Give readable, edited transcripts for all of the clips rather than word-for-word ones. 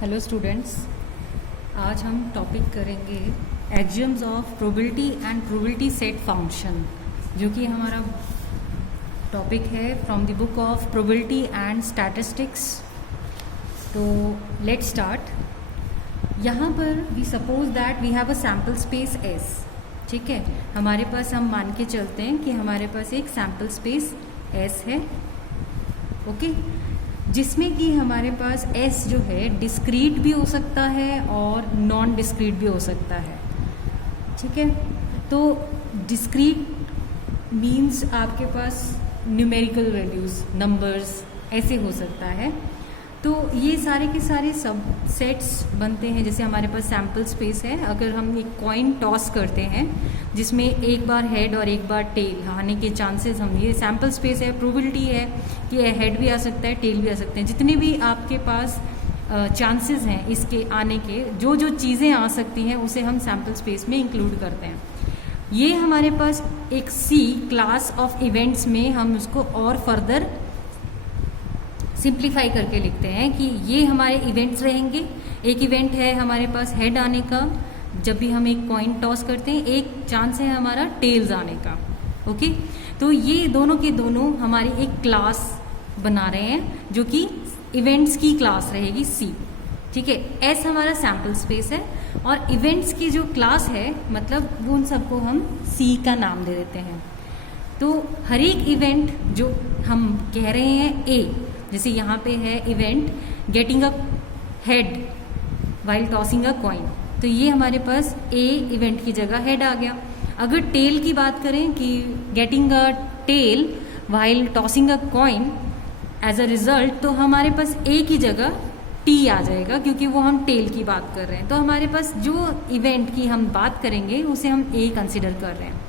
Hello students, आज हम topic करेंगे axioms of probability and probability set function, जो कि हमारा टॉपिक है from the book of probability and statistics. तो लेट्स स्टार्ट। यहाँ पर we suppose that we have a sample space S. ठीक है, हमारे पास हम मान के चलते हैं कि हमारे पास एक सैम्पल स्पेस एस है, ओके, जिसमें कि हमारे पास S जो है डिस्क्रीट भी हो सकता है और नॉन डिस्क्रीट भी हो सकता है। ठीक है, तो डिस्क्रीट मीन्स आपके पास न्यूमेरिकल वैल्यूज, नंबर्स ऐसे हो सकता है। तो ये सारे के सारे सब सेट्स बनते हैं। जैसे हमारे पास सैम्पल स्पेस है, अगर हम एक कॉइन टॉस करते हैं जिसमें एक बार हेड और एक बार टेल आने के चांसेस, हम ये सैम्पल स्पेस है, प्रोबेबिलिटी है कि हेड भी आ सकता है, टेल भी आ सकते हैं। जितने भी आपके पास चांसेस हैं इसके आने के, जो जो चीज़ें आ सकती हैं उसे हम सैम्पल स्पेस में इंक्लूड करते हैं। ये हमारे पास एक सी क्लास ऑफ इवेंट्स में हम उसको और फर्दर सिंप्लीफाई करके लिखते हैं कि ये हमारे इवेंट्स रहेंगे। एक इवेंट है हमारे पास हेड आने का, जब भी हम एक कॉइन टॉस करते हैं एक चांस है हमारा टेल्स आने का। ओके, तो ये दोनों के दोनों हमारी एक क्लास बना रहे हैं जो कि इवेंट्स की क्लास रहेगी सी। ठीक है, एस हमारा सैम्पल स्पेस है और इवेंट्स की जो क्लास है मतलब वो उन सबको हम सी का नाम दे देते हैं। तो हर एक इवेंट जो हम कह रहे हैं ए, जैसे यहाँ पे है event getting a head while tossing a coin, तो ये हमारे पास ए इवेंट की जगह हेड आ गया। अगर टेल की बात करें कि getting a tail while tossing a coin as a result, तो हमारे पास ए की जगह टी आ जाएगा क्योंकि वो हम टेल की बात कर रहे हैं। तो हमारे पास जो इवेंट की हम बात करेंगे उसे हम ए कंसिडर कर रहे हैं।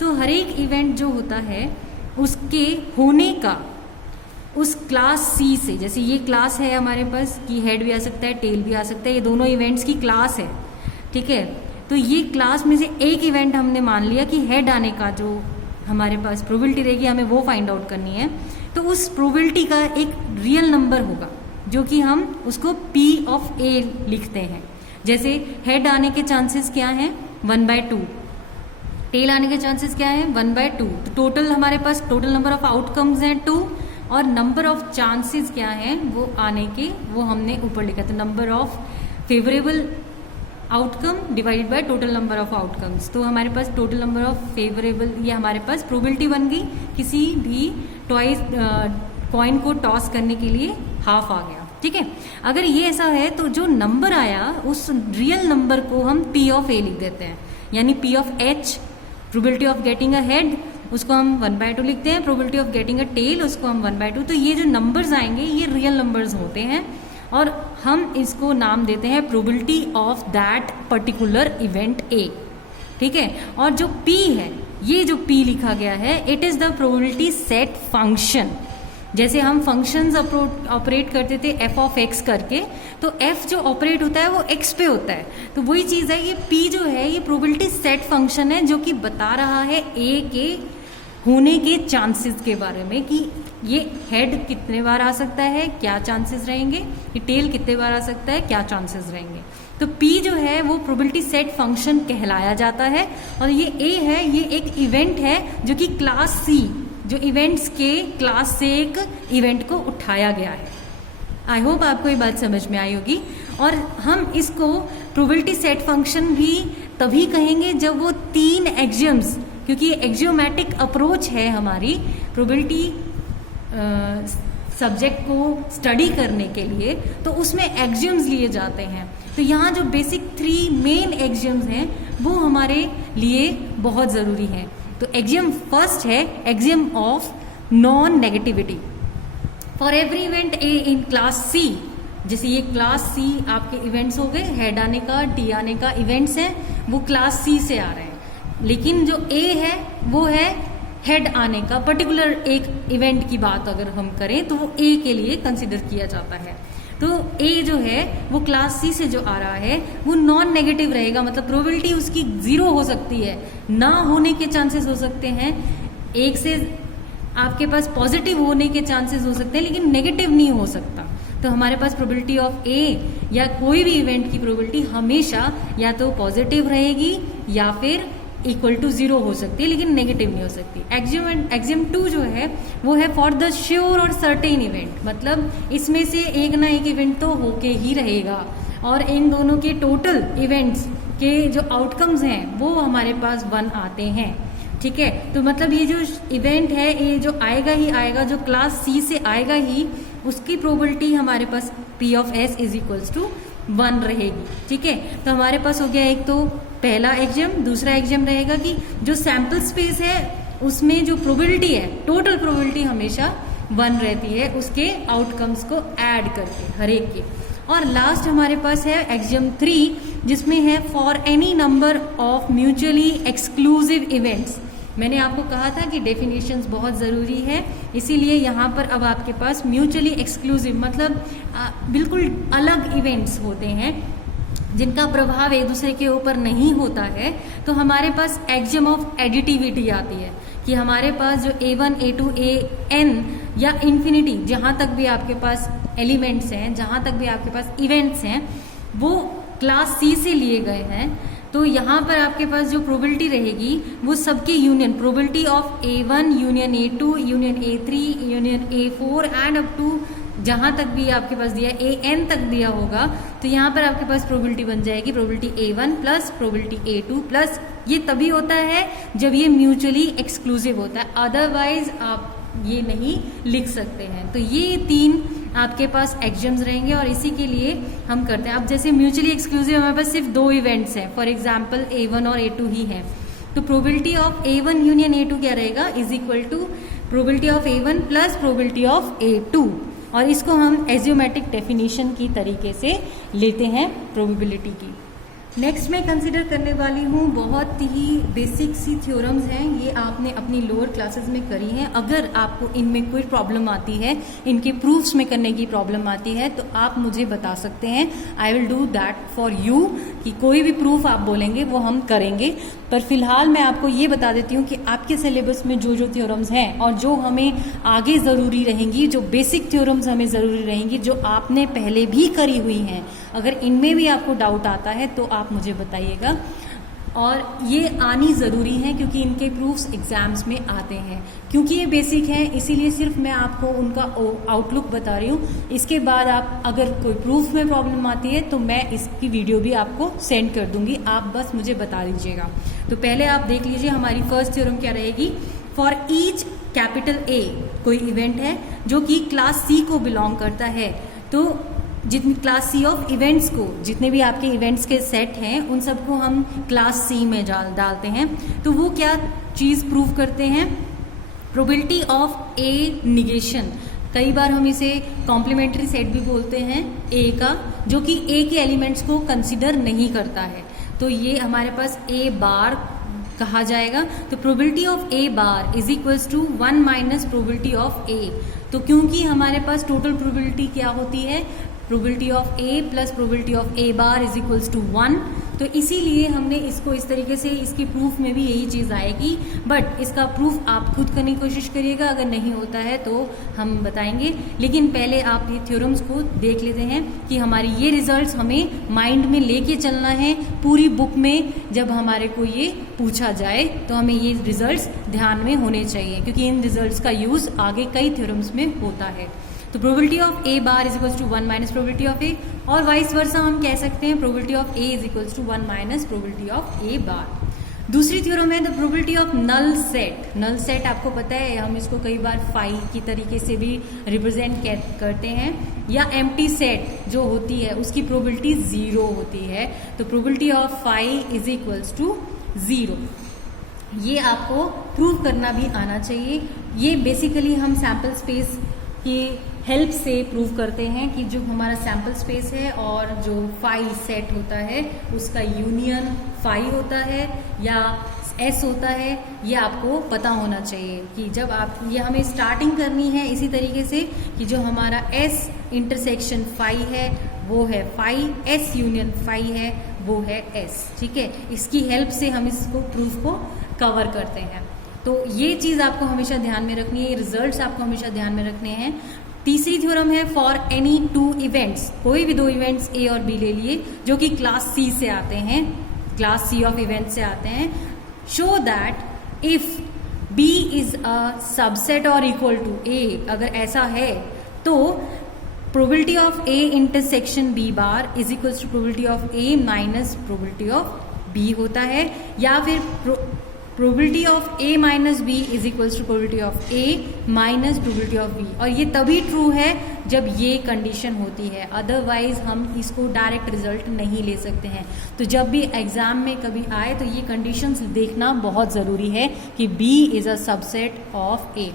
तो हर एक इवेंट जो होता है उसके होने का उस क्लास सी से, जैसे ये क्लास है हमारे पास कि हेड भी आ सकता है, टेल भी आ सकता है, ये दोनों इवेंट्स की क्लास है। ठीक है, तो ये क्लास में से एक इवेंट हमने मान लिया कि हेड आने का जो हमारे पास प्रोबेबिलिटी रहेगी, हमें वो फाइंड आउट करनी है। तो उस प्रोबेबिलिटी का एक रियल नंबर होगा जो कि हम उसको P ऑफ A लिखते हैं। जैसे हेड आने के चांसेस क्या हैं 1/2, टेल आने के चांसेस क्या है 1/2। तो टोटल हमारे पास टोटल नंबर ऑफ आउटकम्स हैं 2 और नंबर ऑफ चांसेस क्या हैं वो आने के, वो हमने ऊपर लिखा था number of favourable outcome divided by total number of outcomes. तो हमारे पास टोटल नंबर ऑफ फेवरेबल, ये हमारे पास प्रोबेबिलिटी बन गई। किसी भी टॉइस कॉइन को टॉस करने के लिए हाफ आ गया। ठीक है, अगर ये ऐसा है तो जो नंबर आया उस रियल नंबर को हम P ऑफ A लिख देते हैं, यानी P of H probability of getting a head उसको हम 1/2 लिखते हैं, probability of getting a tail उसको हम 1/2। तो ये जो नंबर्स आएंगे ये रियल नंबर्स होते हैं और हम इसको नाम देते हैं probability of that particular event A. ठीक है, और जो P है, ये जो P लिखा गया है, it is the probability set function. जैसे हम फंक्शंस ऑपरेट करते थे f ऑफ x करके, तो f जो ऑपरेट होता है वो x पे होता है। तो वही चीज़ है, ये p जो है ये प्रोबेबिलिटी सेट फंक्शन है जो कि बता रहा है a के होने के चांसेस के बारे में कि ये हेड कितने बार आ सकता है, क्या चांसेस रहेंगे, ये टेल कितने बार आ सकता है, क्या चांसेस रहेंगे। तो P जो है वो प्रोबेबिलिटी सेट फंक्शन कहलाया जाता है और ये A है, ये एक इवेंट है जो कि क्लास C, जो इवेंट्स के क्लास से एक इवेंट को उठाया गया है। आई होप आपको ये बात समझ में आई होगी। और हम इसको प्रोबेबिलिटी सेट फंक्शन भी तभी कहेंगे जब वो 3 एक्सियम्स, क्योंकि ये एक्सियोमेटिक अप्रोच है हमारी प्रोबेबिलिटी सब्जेक्ट को स्टडी करने के लिए, तो उसमें एक्सियम्स लिए जाते हैं। तो यहाँ जो बेसिक 3 मेन एक्सियम्स हैं वो हमारे लिए बहुत ज़रूरी हैं। तो एक्सियम फर्स्ट है axiom of non negativity for every event A in class C. जैसे ये क्लास सी आपके इवेंट्स हो गए, हेड आने का, टी आने का इवेंट्स हैं, वो क्लास सी से आ रहे हैं। लेकिन जो ए है वो है हेड आने का पर्टिकुलर एक इवेंट की बात अगर हम करें तो वो ए के लिए कंसिडर किया जाता है। तो ए जो है वो क्लास सी से जो आ रहा है वो नॉन नेगेटिव रहेगा, मतलब प्रोबेबिलिटी उसकी 0 हो सकती है, ना होने के चांसेस हो सकते हैं। एक से आपके पास पॉजिटिव होने के चांसेस हो सकते हैं लेकिन नेगेटिव नहीं हो सकता। तो हमारे पास प्रोबेबिलिटी ऑफ ए या कोई भी इवेंट की प्रोबेबिलिटी हमेशा या तो पॉजिटिव रहेगी या फिर इक्वल टू 0 हो सकती है, लेकिन नेगेटिव नहीं हो सकती। एक्सियम 2 जो है वो है फॉर द श्योर और सर्टेन इवेंट, मतलब इसमें से एक ना एक इवेंट तो होके ही रहेगा और इन दोनों के टोटल इवेंट्स के जो आउटकम्स हैं वो हमारे पास 1 आते हैं। ठीक है, तो मतलब ये जो इवेंट है ये जो आएगा ही आएगा, जो क्लास सी से आएगा ही, उसकी प्रोबेबिलिटी हमारे पास P of S is equals to 1 रहेगी। ठीक है, तो हमारे पास हो गया एक तो पहला एक्सियम। दूसरा एक्सियम रहेगा कि जो सैंपल स्पेस है उसमें जो प्रोबेबिलिटी है, टोटल प्रोबेबिलिटी हमेशा 1 रहती है उसके आउटकम्स को ऐड करके हर एक के। और लास्ट हमारे पास है एक्सियम 3, जिसमें है for any number of mutually exclusive events. मैंने आपको कहा था कि डेफिनेशंस बहुत ज़रूरी है, इसीलिए यहाँ पर अब आपके पास म्यूचुअली एक्सक्लूसिव मतलब बिल्कुल अलग इवेंट्स होते हैं जिनका प्रभाव एक दूसरे के ऊपर नहीं होता है। तो हमारे पास एक्सियम ऑफ एडिटिविटी आती है कि हमारे पास जो A1, A2, AN या इन्फिनिटी जहाँ तक भी आपके पास एलिमेंट्स हैं, जहाँ तक भी आपके पास इवेंट्स हैं, वो क्लास सी से लिए गए हैं। तो यहाँ पर आपके पास जो प्रोबेबिलिटी रहेगी वो सबकी union, probability of A1 union A2 union A3 union A4 and up to जहाँ तक भी आपके पास दिया AN तक दिया होगा, तो यहाँ पर आपके पास प्रोबेबिलिटी बन जाएगी probability A1 plus probability A2 plus. ये तभी होता है जब ये म्यूचुअली एक्सक्लूसिव होता है, अदरवाइज आप ये नहीं लिख सकते हैं। तो ये 3 आपके पास एक्सियम्स रहेंगे और इसी के लिए हम करते हैं। अब जैसे म्यूचुअली एक्सक्लूसिव हमारे पास सिर्फ 2 इवेंट्स हैं, फॉर एग्जांपल A1 और A2 ही है, तो probability of A1 union A2 क्या रहेगा, is equal to probability of A1 plus probability of A2। और इसको हम एजियोमेट्रिक डेफिनेशन की तरीके से लेते हैं प्रोबेबिलिटी की। नेक्स्ट मैं कंसिडर करने वाली हूँ, बहुत ही बेसिक सी थ्योरम्स हैं, ये आपने अपनी लोअर क्लासेस में करी हैं। अगर आपको इनमें कोई प्रॉब्लम आती है, इनके प्रूफ्स में करने की प्रॉब्लम आती है, तो आप मुझे बता सकते हैं, I will do that for you, कि कोई भी प्रूफ आप बोलेंगे वो हम करेंगे। पर फिलहाल मैं आपको ये बता देती हूँ कि आपके सिलेबस में जो जो थ्योरम्स हैं और जो हमें आगे ज़रूरी रहेंगी, जो बेसिक थ्योरम्स हमें ज़रूरी रहेंगी, जो आपने पहले भी करी हुई हैं, अगर इनमें भी आपको डाउट आता है तो आप मुझे बताइएगा। और ये आनी ज़रूरी है क्योंकि इनके प्रूफ्स एग्जाम्स में आते हैं। क्योंकि ये बेसिक है इसीलिए सिर्फ मैं आपको उनका आउटलुक बता रही हूँ। इसके बाद आप अगर कोई प्रूफ में प्रॉब्लम आती है तो मैं इसकी वीडियो भी आपको सेंड कर दूंगी, आप बस मुझे बता दीजिएगा। तो पहले आप देख लीजिए हमारी फर्स्ट थ्योरम क्या रहेगी। फॉर ईच कैपिटल A कोई इवेंट है जो कि क्लास C को बिलोंग करता है, तो जितनी क्लास C ऑफ इवेंट्स को, जितने भी आपके इवेंट्स के सेट हैं उन सबको हम क्लास C में डालते हैं। तो वो क्या चीज़ प्रूव करते हैं, प्रोबेबिलिटी ऑफ A निगेशन। कई बार हम इसे कॉम्प्लीमेंट्री सेट भी बोलते हैं A का, जो कि A के एलिमेंट्स को कंसिडर नहीं करता है, तो ये हमारे पास A बार कहा जाएगा। तो probability of A bar is equals to 1 minus probability of A। तो क्योंकि हमारे पास टोटल प्रोबेबिलिटी क्या होती है, probability of A plus probability of A bar is equals to 1, तो इसीलिए हमने इसको इस तरीके से, इसकी प्रूफ में भी यही चीज़ आएगी। बट इसका प्रूफ आप खुद करने की कोशिश करिएगा, अगर नहीं होता है तो हम बताएंगे। लेकिन पहले आप ये थ्योरम्स को देख लेते हैं कि हमारी ये रिजल्ट्स हमें माइंड में लेके चलना है। पूरी बुक में जब हमारे को ये पूछा जाए तो हमें ये रिजल्ट्स ध्यान में होने चाहिए, क्योंकि इन रिजल्ट्स का यूज़ आगे कई थ्योरम्स में होता है। तो probability of A bar is equals to 1 minus probability of A, और वाइस वर्सा हम कह सकते हैं probability of A is equals to 1 minus probability of A bar. दूसरी थ्योरम है the probability of null set. Null set आपको पता है, हम इसको कई बार फाई की तरीके से भी रिप्रेजेंट करते हैं, या एम्प्टी सेट जो होती है उसकी प्रोबेबिलिटी 0 होती है। तो probability of phi is equals to 0। ये आपको प्रूव करना भी आना चाहिए। ये बेसिकली हम सैम्पल स्पेस की हेल्प से प्रूव करते हैं कि जो हमारा सैम्पल स्पेस है और जो फाई सेट होता है उसका यूनियन फाई होता है या एस होता है। ये आपको पता होना चाहिए कि जब आप, ये हमें स्टार्टिंग करनी है इसी तरीके से कि जो हमारा एस इंटरसेक्शन फाई है वो है फाई, एस यूनियन फाई है वो है एस। ठीक है, इसकी हेल्प से हम इसको प्रूफ को कवर करते हैं। तो ये चीज़ आपको हमेशा ध्यान में रखनी है, ये रिजल्ट्स आपको हमेशा ध्यान में रखने हैं। तीसरी थ्योरम है फॉर एनी टू इवेंट्स, कोई भी दो इवेंट्स ए और बी ले लिए जो कि क्लास सी से आते हैं, क्लास सी ऑफ इवेंट से आते हैं, show that if B is a subset और इक्वल टू ए, अगर ऐसा है तो probability of A intersection B bar is equals to probability of A minus probability of B होता है, या फिर probability of A minus B is equals to probability of A minus probability of B. और ये तभी true है जब ये कंडीशन होती है, अदरवाइज हम इसको डायरेक्ट रिजल्ट नहीं ले सकते हैं। तो जब भी एग्जाम में कभी आए तो ये कंडीशंस देखना बहुत ज़रूरी है कि B is a subset of A.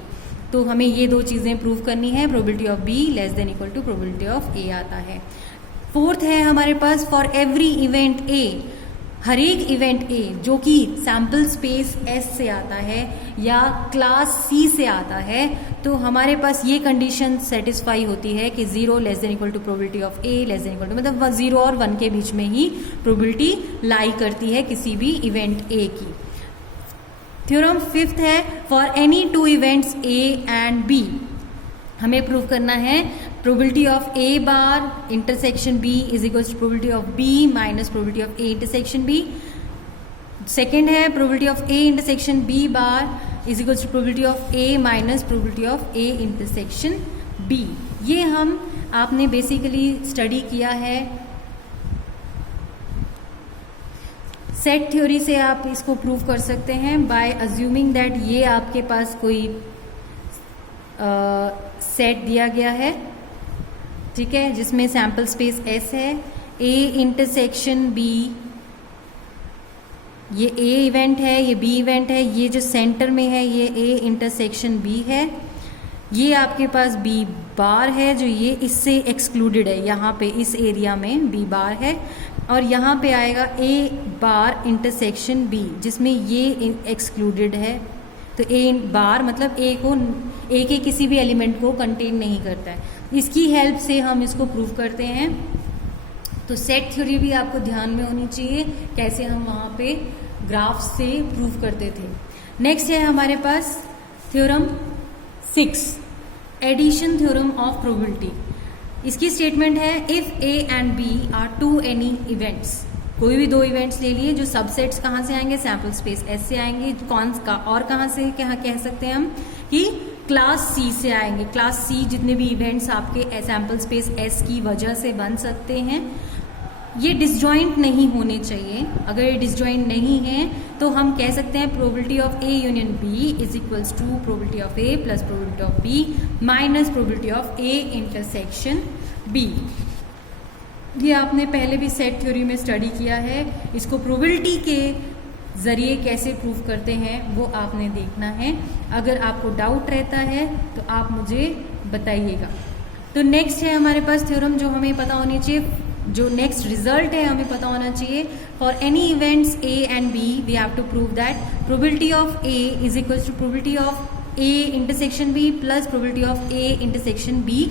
तो हमें ये दो चीज़ें प्रूव करनी है, probability of B less than equal to probability of A आता है। फोर्थ है हमारे पास फॉर एवरी इवेंट ए, हर एक इवेंट ए जो कि सैम्पल स्पेस एस से आता है या क्लास सी से आता है, तो हमारे पास ये कंडीशन सेटिस्फाई होती है कि 0 less than equal to probability of A less than equal to, मतलब 0 और 1 के बीच में ही प्रोबेबिलिटी लाई करती है किसी भी इवेंट ए की। थ्योरम फिफ्थ है for any two events A and B, हमें प्रूव करना है probability of A bar intersection B is equal to probability of B minus probability of A intersection B. Second है probability of A intersection B bar is equal to probability of A minus probability of A intersection B. ये हम आपने basically study किया है set theory से, आप इसको prove कर सकते हैं बाय अज्यूमिंग दैट ये आपके पास कोई सेट दिया गया है, ठीक है, जिसमें सैम्पल स्पेस एस है, ए इंटरसेक्शन बी, ये ए इवेंट है, ये बी इवेंट है, ये जो सेंटर में है ये ए इंटरसेक्शन बी है, ये आपके पास बी बार है जो ये इससे एक्सक्लूडेड है, यहाँ पे इस एरिया में बी बार है, और यहाँ पे आएगा ए बार इंटरसेक्शन बी जिसमें ये एक्सक्लूडेड है। तो ए बार मतलब ए को, ए के किसी भी एलिमेंट को कंटेन नहीं करता है। इसकी हेल्प से हम इसको प्रूव करते हैं। तो सेट थ्योरी भी आपको ध्यान में होनी चाहिए, कैसे हम वहाँ पे ग्राफ से प्रूव करते थे। नेक्स्ट है हमारे पास theorem 6, addition theorem of probability. इसकी स्टेटमेंट है if A and B are two any events, कोई भी दो इवेंट्स ले लिए जो सबसेट्स कहाँ से आएंगे, सैम्पल स्पेस एस से आएंगे, कौन का और कहाँ से क्या कह सकते हैं हम कि क्लास सी से आएंगे। क्लास सी जितने भी इवेंट्स आपके सैम्पल स्पेस एस की वजह से बन सकते हैं, ये डिसजॉइंट नहीं होने चाहिए। अगर ये डिसजॉइंट नहीं है तो हम कह सकते हैं probability of A union B is equals to probability of A plus probability of B minus probability of A intersection B. ये आपने पहले भी सेट थ्योरी में स्टडी किया है। इसको प्रोबेबिलिटी के जरिए कैसे प्रूव करते हैं वो आपने देखना है। अगर आपको डाउट रहता है तो आप मुझे बताइएगा। तो नेक्स्ट है हमारे पास थ्योरम जो हमें पता होनी चाहिए, जो नेक्स्ट रिजल्ट है हमें पता होना चाहिए। For any events A and B we have to prove that probability of A is equals to probability of A intersection B plus probability of A intersection B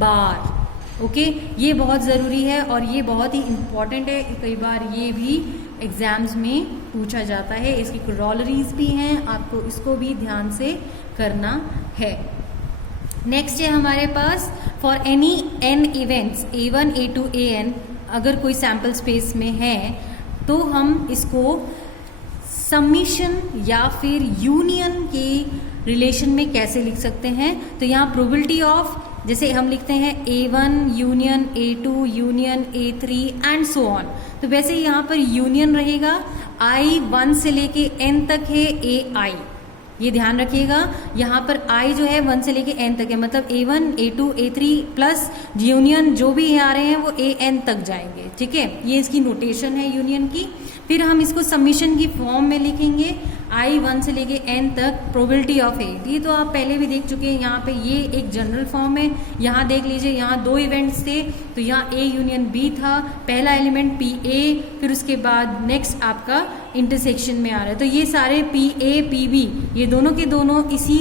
bar. Okay, ये बहुत ज़रूरी है और ये बहुत ही इम्पॉर्टेंट है। कई बार ये भी एग्जाम्स में पूछा जाता है, इसकी कोरोलरीज भी हैं, आपको इसको भी ध्यान से करना है। नेक्स्ट है हमारे पास for any N events A1 A2 AN, अगर कोई सैम्पल स्पेस में है तो हम इसको समीशन या फिर यूनियन के रिलेशन में कैसे लिख सकते हैं। तो यहाँ प्रोबेबिलिटी ऑफ, जैसे हम लिखते हैं A1 union A2 union A3 and so on, तो वैसे यहाँ पर यूनियन रहेगा। I 1 से लेके N तक है AI, ये ध्यान रखिएगा। यहाँ पर I जो है 1 से लेके N तक है, मतलब A1 A2 A3 plus union जो भी आ रहे हैं वो AN तक जाएंगे। ठीक है, ये इसकी नोटेशन है यूनियन की। फिर हम इसको समीशन की फॉर्म में लिखेंगे I 1 से लेके N तक प्रोबेबिलिटी ऑफ ए। ये तो आप पहले भी देख चुके हैं, यहाँ पे ये एक जनरल फॉर्म है। यहाँ देख लीजिए, यहाँ दो इवेंट्स थे तो यहाँ A यूनियन B था, पहला एलिमेंट PA, फिर उसके बाद नेक्स्ट आपका इंटरसेक्शन में आ रहा है। तो ये सारे PA PB ये दोनों के दोनों इसी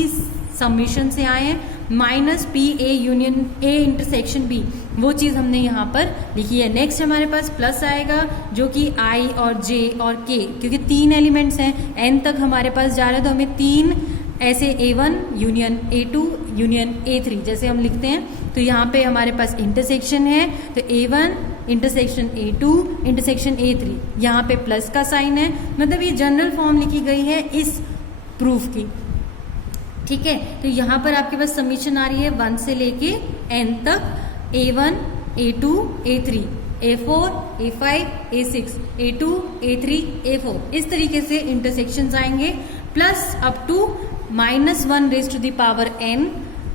समीशन से आए हैं, minus PA union A intersection B, वो चीज़ हमने यहाँ पर लिखी है। नेक्स्ट हमारे पास प्लस आएगा जो कि I और J और K, क्योंकि 3 एलिमेंट्स हैं, N तक हमारे पास जा रहे हैं तो हमें 3 ऐसे A1 union A2 union A3 जैसे हम लिखते हैं। तो यहाँ पे हमारे पास इंटरसेक्शन है, तो A1 intersection A2 intersection A3, यहाँ पे प्लस का साइन है, मतलब ये जनरल फॉर्म लिखी गई है इस प्रूफ की। ठीक है, तो यहाँ पर आपके पास समीशन आ रही है 1 से लेके n तक, A1 A2 A3 A4 A5 A6 A2 A3 A4, इस तरीके से इंटरसेक्शंस आएंगे, plus up to -1 raise to the power n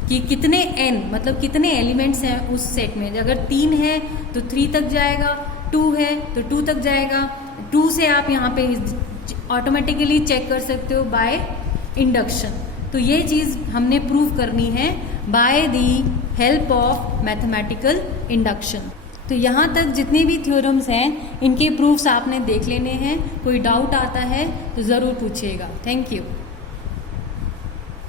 कि कितने n मतलब कितने एलिमेंट्स हैं उस सेट में। अगर 3 है तो 3 तक जाएगा, 2 है तो 2 तक जाएगा। 2 से आप यहाँ पे ऑटोमेटिकली चेक कर सकते हो बाय इंडक्शन। तो ये चीज हमने प्रूव करनी है by the help of mathematical induction. तो यहाँ तक जितने भी थ्योरम्स हैं इनके प्रूफ्स आपने देख लेने हैं। कोई डाउट आता है तो ज़रूर पूछिएगा। Thank you.